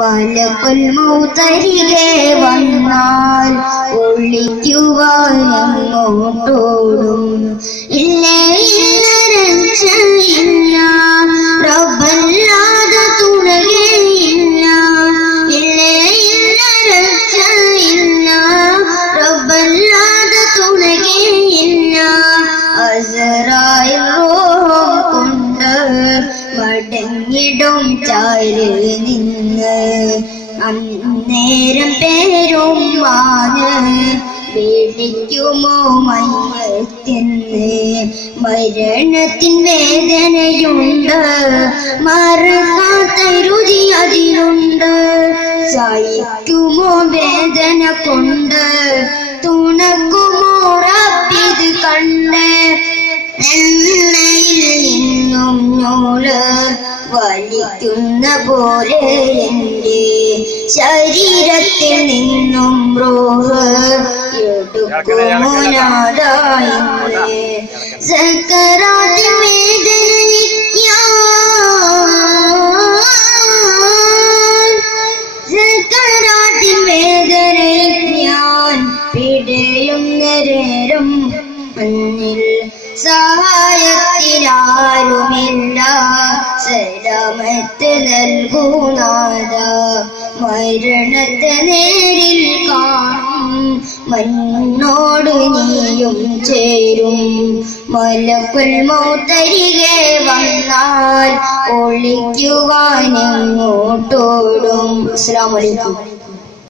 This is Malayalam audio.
മലക്കുൽ മൗത്തരികെ വന്നാൽ ഒളിക്കുവാൻ അങ്ങോട്ടോടും. ഇല്ലേ ഇല്ല രക്ഷയില്ല, റബ്ബല്ലാതെ തുണകയില്ല. ഇല്ലേ ഇല്ല രക്ഷയില്ല, റബ്ബല്ലാതെ തുണകയില്ല. അസ്റായിൽ റൂഹ് കൊണ്ട് മടങ്ങിടും ചാരി നിന്ന്. അന്നേരം പേരും മാന് വിളിക്കുമോ മയ്യത്തെന്ന്. മരണത്തിൻ വേദനയുണ്ട്, മറക്കാത്ത രുചി അതിലുണ്ട്. സഹിക്കുമോ വേദന കൊണ്ട്, തുണക്കുമോ റബ്ബിത് കണ്ട്. എണ്ണയിൽ നിന്നും നൂല് വലിക്കുന്ന പോലെ എന്റെ ശരീരത്തിൽ നിന്നും റൂഹ് എടുക്കുമോ നാദായിന്ന്. സക്കറാത്തിൻ വേദനയിൽ ഞാൻ പിടയുന്ന നേരം മുന്നിൽ സഹായത്തിനാരുമില്ല. സലാമത്ത് നൽകുനാഥ, മരണത്തെ നേരിൽ കാണും മണ്ണോട് നീയും ചേരും. മലക്കുൽ മൗത്തരികെ വന്നാൽ ഒളിക്കുവാൻ എങ്ങോട്ടോടും. അസ്സലാമു അലൈക്കും.